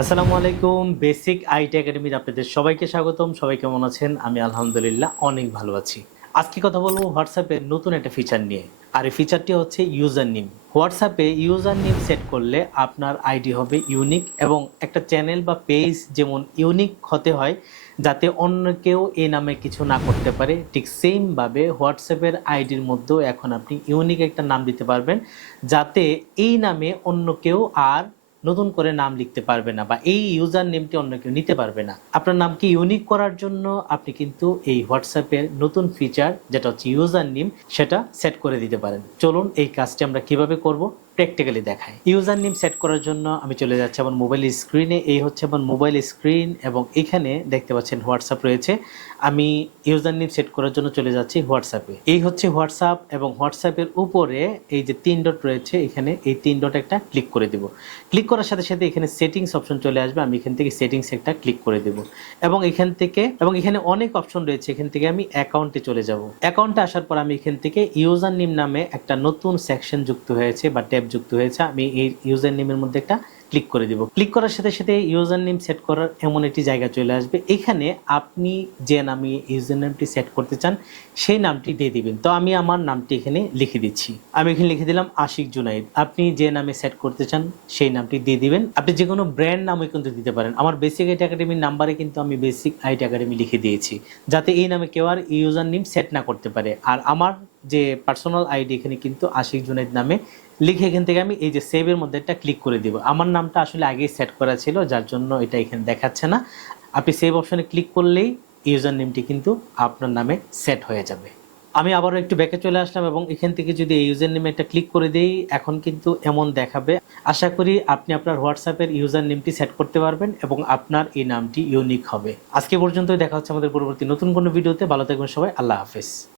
আসসালামু আলাইকুম। Basic IT একাডেমিতে আপনাদের সবাইকে স্বাগতম। সবাই কেমন আছেন? আমি আলহামদুলিল্লাহ অনেক ভালো আছি। আজকে কথা বলবো হোয়াটসঅ্যাপের নতুন একটা ফিচার নিয়ে। আর এই ফিচারটি হচ্ছে ইউজার নেম। হোয়াটসঅ্যাপে ইউজার নেম সেট করলে আপনার আইডি হবে ইউনিক এবং একটা চ্যানেল বা পেজ যেমন ইউনিক হতে হয় যাতে অন্য কেউ এই নামে কিছু না করতে পারে, ঠিক সেমভাবে হোয়াটসঅ্যাপের আইডির মধ্যেও এখন আপনি ইউনিক একটা নাম দিতে পারবেন যাতে এই নামে অন্য কেউ আর নতুন করে নাম লিখতে পারবে না বা এই ইউজার নেমটি অন্য কেউ নিতে পারবে না। আপনার নামকে ইউনিক করার জন্য আপনি কিন্তু এই হোয়াটসঅ্যাপের নতুন ফিচার যেটা হচ্ছে ইউজার নেম সেটা সেট করে দিতে পারেন। চলুন এই কাজটি আমরা কিভাবে করব প্র্যাকটিক্যালি দেখাই। ইউজার নেম সেট করার জন্য আমি চলে যাচ্ছি আমার মোবাইল স্ক্রিনে। এই হচ্ছে আমার মোবাইল স্ক্রিন এবং এখানে দেখতে পাচ্ছেন হোয়াটসঅ্যাপ রয়েছে। আমি ইউজার নেম সেট করার জন্য চলে যাচ্ছি হোয়াটসঅ্যাপে। এই হচ্ছে হোয়াটসঅ্যাপ এবং হোয়াটসঅ্যাপের উপরে এই যে 3 ডট রয়েছে এখানে এই 3 ডট একটা ক্লিক করে দেব। ক্লিক করার সাথে সাথে এখানে সেটিংস অপশন চলে আসবে। আমি এখান থেকে সেটিংস একটা ক্লিক করে দেব এবং এখানে অনেক অপশন রয়েছে। এখান থেকে আমি অ্যাকাউন্টে চলে যাব। অ্যাকাউন্টে আসার পর আমি এখান থেকে ইউজার নেম নামে একটা নতুন সেকশন যুক্ত হয়েছে বা ট্যাব যুক্ত হয়েছে। আমি এই ইউজার নেমের মধ্যে একটা ক্লিক করে দিব। ক্লিক করার সাথে সাথে ইউজার নেম সেট করার এমন একটি জায়গা চলে আসবে। এখানে আপনি যে নামে ইউজার নেমটি সেট করতে চান সেই নামটি দিয়ে দিবেন। তো আমি আমার নামটি এখানে লিখে দিচ্ছি। আমি এখানে লিখে দিলাম আশিক জুনাইদ। আপনি যে নামে সেট করতে চান সেই নামটি দিয়ে দিবেন। আপনি যে কোনো ব্র্যান্ড নামও কিন্তু দিতে পারেন। আমার বেসিক আইটি একাডেমির নাম্বারে কিন্তু আমি বেসিক আইটি একাডেমি লিখে দিয়েছি যাতে এই নামে কেউ আর ইউজার নেম সেট না করতে পারে। আর আমার যে পার্সোনাল আইডি এখানে কিন্তু আশিক জুনাইদ নামে লিখে এখান থেকে আমি এই যে সেভের মধ্যে একটা ক্লিক করে দিব। আমার নামটা আসলে আগেই সেট করা ছিল যার জন্য এটা এখানে দেখাচ্ছে না। আপনি সেভ অপশনে ক্লিক করলেই ইউজার নেমটি কিন্তু আপনার নামে সেট হয়ে যাবে। আমি আবারও একটু ব্যাকে চলে আসলাম এবং এখান থেকে যদি এই ইউজার নেমে একটা ক্লিক করে দিই এখন কিন্তু এমন দেখাবে। আশা করি আপনি আপনার হোয়াটসঅ্যাপের ইউজার নেমটি সেট করতে পারবেন এবং আপনার এই নামটি ইউনিক হবে। আজকে পর্যন্তই, দেখা হচ্ছে আমাদের পরবর্তী নতুন কোনো ভিডিওতে। ভালো থাকবেন সবাই, আল্লাহ হাফেজ।